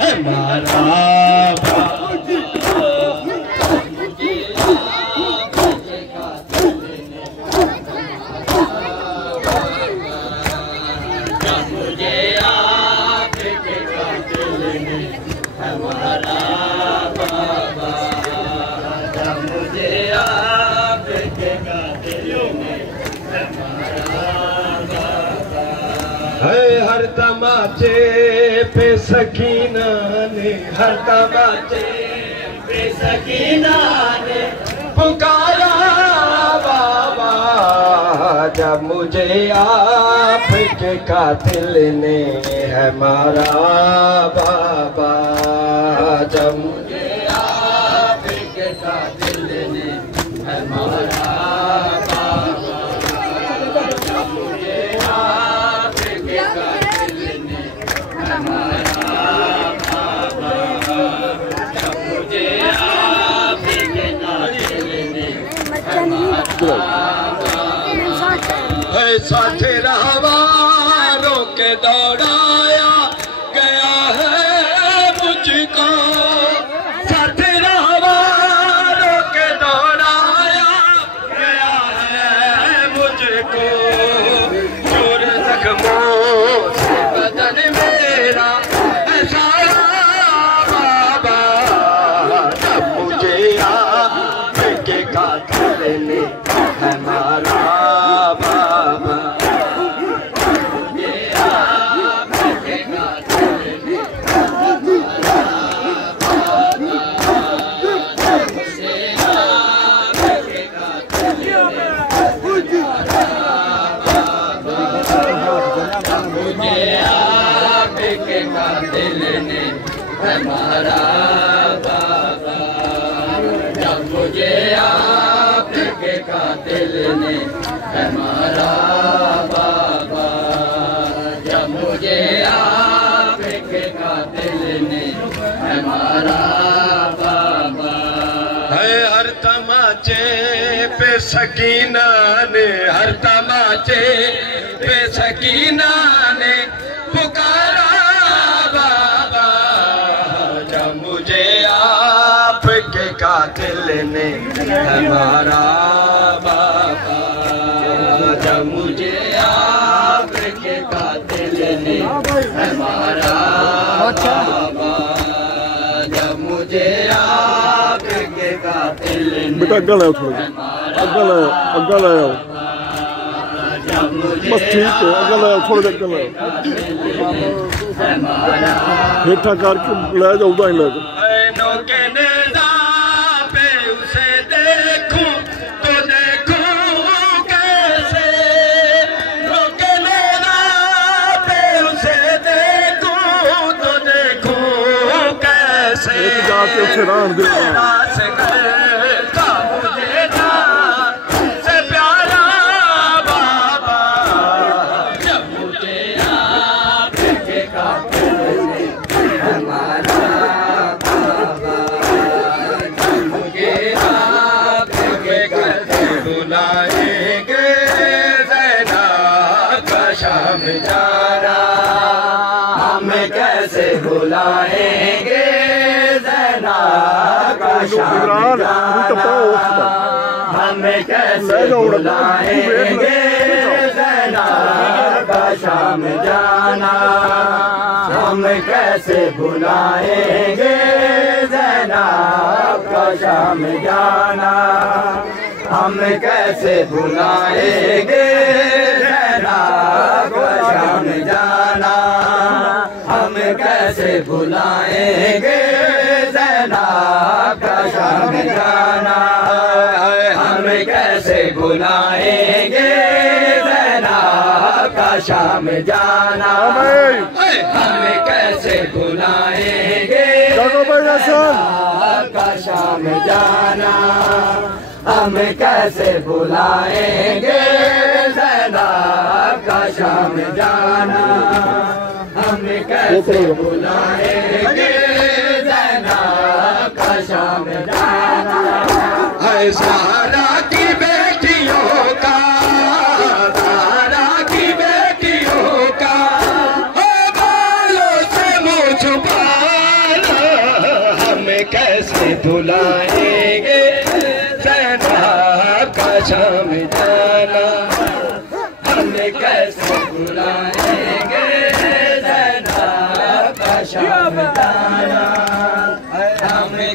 हमारा हर तमाचे पे सकीना ने, हर तमाचे पे सकीना ने पुकारा बाबा, जब मुझे आपके कातिल ने है मारा बाबा, जब मुझे आपके कातिल ने है मारा साथे रहवारों के दौड़ाया गया है मुझको, साथे रहवारों के दौड़ाया गया है मुझको, चोर जख्मों से बदन मेरा ऐसा बाबा, जब मुझे आपके कातिल ने है मारा हमारा बाबा, जब मुझे आपके कातिल ने हमारा बाबा, जब मुझे आपके कातिल ने हमारा बाबा। है हर तमाचे पे सकीना ने, हर तमाचे पे सकीना ने पुकारा कातिल ने हमारा बाबा, जब मुझे आपके कातिल ने हमारा बाबा, जब मुझे आपके कातिल ने बेटा अग्गा लाओ, थोड़ा अग्गा लाओ, अग्गा लाओ, बस ठीक है, अग्गा लाओ, थोड़ा अग्गा लाओ, हेठा करके ले जाओ, उदा ही ले जाओ। उसे रान दे से प्यारा बाबा, जब मुझे आपके कातिल ने हमारा बाबा, जब मुझे आपके कातिल बुलाएंगे ज़ैनब का शाम जाना, हमें कैसे बुलाएंगे हमें कैसे बुलाएंगे ज़ैनब का शाम जाना, हम कैसे बुलाएंगे ज़ैनब का शाम जाना, हम कैसे बुलाएंगे ज़ैनब का शाम जाना, हम कैसे बुलाएंगे ज़ैनब का शाम जाना, हम कैसे बुलाएंगे ज़ैनब का शाम जाना, हम कैसे बुलाएंगे ज़ैनब का शाम जाना, हम कैसे बुलाएंगे ज़ैनब का शाम जाना, हम कैसे बुलाएंगे ज़ैनब का शाम जाना। है सारा की बेटियों का, सारा की बेटियों का, बालों से मुँह छुपा कैसे भुलाएंगे ज़ैनब का शाम जाना, हमें कैसे भुलाएंगे ज़ैनब का शाम जाना। हमें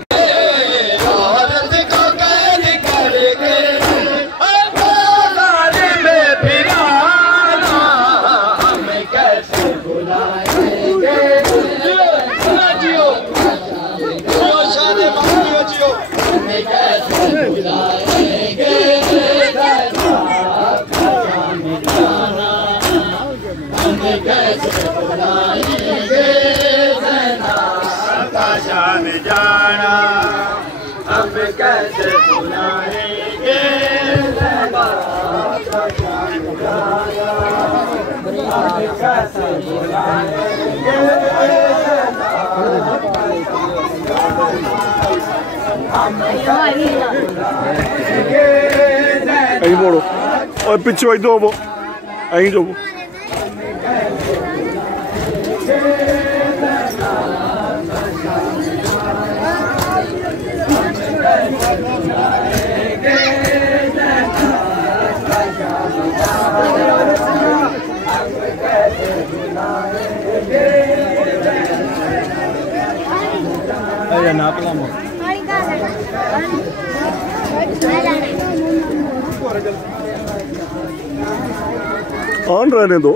औरत को कैद करके बाज़ार में फिराना, हमें कैसे भुलाएंगे हमें कैसे भुलाएंगे हमें कैसे भुलाएंगे ज़ैनब का शाम जाना, हमें कैसे भुलाएंगे ज़ैनब का शाम जाना, हमें कैसे भुलाएंगे Ahí moro. Ay, picho, ahí dobo. Ahí dobo. Ay, na pala mo. On रहने दो।